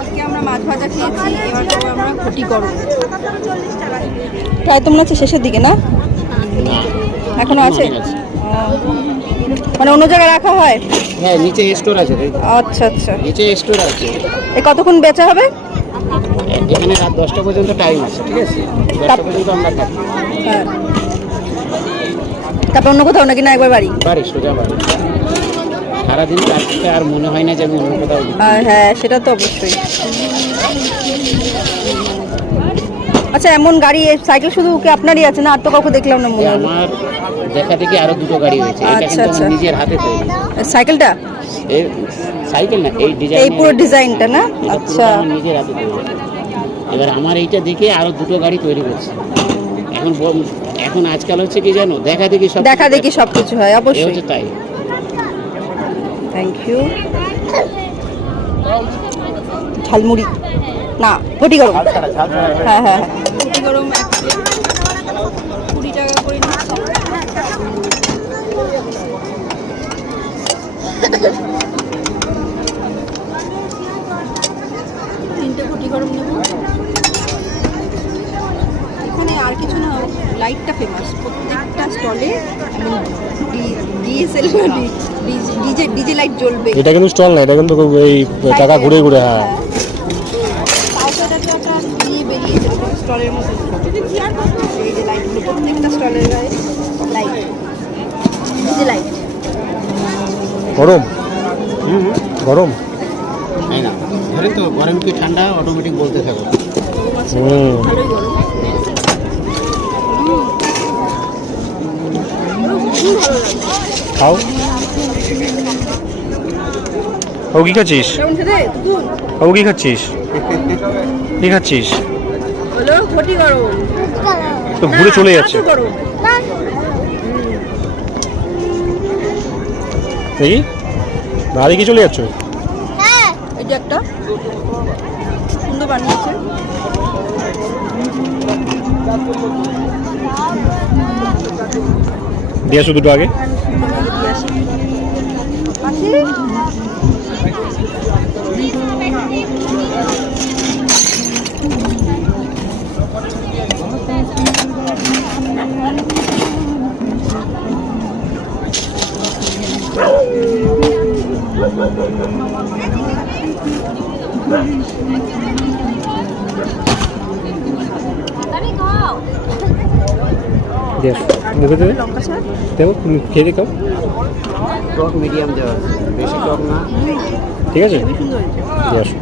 আজকে আমরা মাছ ভাজা খেয়েছি, এবার খাবো আমরা ঘটি গরম। প্রায় তো মনে হচ্ছে শেষের দিকে, না এখনো আছে? মানে অন্য জায়গায় রাখা হয়? হ্যাঁ, নিচে স্টোর আছে। আচ্ছা আচ্ছা, নিচে স্টোর আছে। এ কতক্ষণ বেচা হবে? এখানে রাত 10টা পর্যন্ত টাইম আছে, ঠিক আছে? 10টা পর্যন্ত আমরা থাকি। হ্যাঁ, তারপর অন্য কোথাও নাকি? না একবার বাড়ি? বাড়ি, সোজা বাড়ি। সারাদিন আসতে আর মনে হয় না যে আমি অন্য কোথাও। হ্যাঁ, সেটা তো অবশ্যই। আচ্ছা, এমন গাড়ি সাইকেল শুধু কি আপনারই আছে, না আর তো কাউকে দেখলাম না মনে হলো? আমার দেখা দেখি আরো দুটো গাড়ি হয়েছে। এটা আচ্ছা কিন্তু আচ্ছা, আমার নিজের হাতে তৈরি সাইকেলটা? এই সাইকেল না, এই ডিজাইন, এই পুরো ডিজাইনটা না? আচ্ছা, আমার নিজের হাতে তৈরি। এবার আমার এইটা দেখে আরো দুটো গাড়ি তৈরি করছে। এখন আজকাল হচ্ছে কি জানো, দেখা দেখি সবকিছু হয়, অবশ্যই হচ্ছে তাই। Thank you. ঝালমুড়ি না, ঘটি গরম। হ্যাঁ হ্যাঁ, ঘটি গরম 1 প্লেট 20 টাকা করে নিচ্ছি। তিনটে ঘটি গরম নেব। এখানে আর কিছু না, লাইটটা ফেমাস প্রত্যেকটা স্টলে। ডিএসএল ডিজে লাইট জ্বলবে। এটা কিন্তু স্টল না, এটা কিন্তু এই টাকা ঘুরে ঘুরে। হ্যাঁ, বেরিয়েছে স্টলের মধ্যে। এই যে লাইটগুলো প্রত্যেকটা স্টলের গায়ে লাইট, ডিজে লাইট। গরম গরম, তাই না? ধরে তো গরম কি ঠান্ডা অটোমেটিক বলতে থাকো। ভালোই গরম। খাও। ও কি খাচ্ছিস? ও কি খাচ্ছিস? কি খাচ্ছিস? হলো ঘটি গরম। তো ঘুরে চলে যাচ্ছে। দেখি বাড়ি কি চলে যাচ্ছ? এটা একটা সুন্দর বানিয়েছে। দিয়ে আসো দুটো আগে। দিয়ে আসো, মুখে দেবে, দেবো, তুমি খেয়ে দেখাও। টক মিডিয়াম দেওয়া, বেশি টক না। ঠিক আছে, দিয়ে আসো।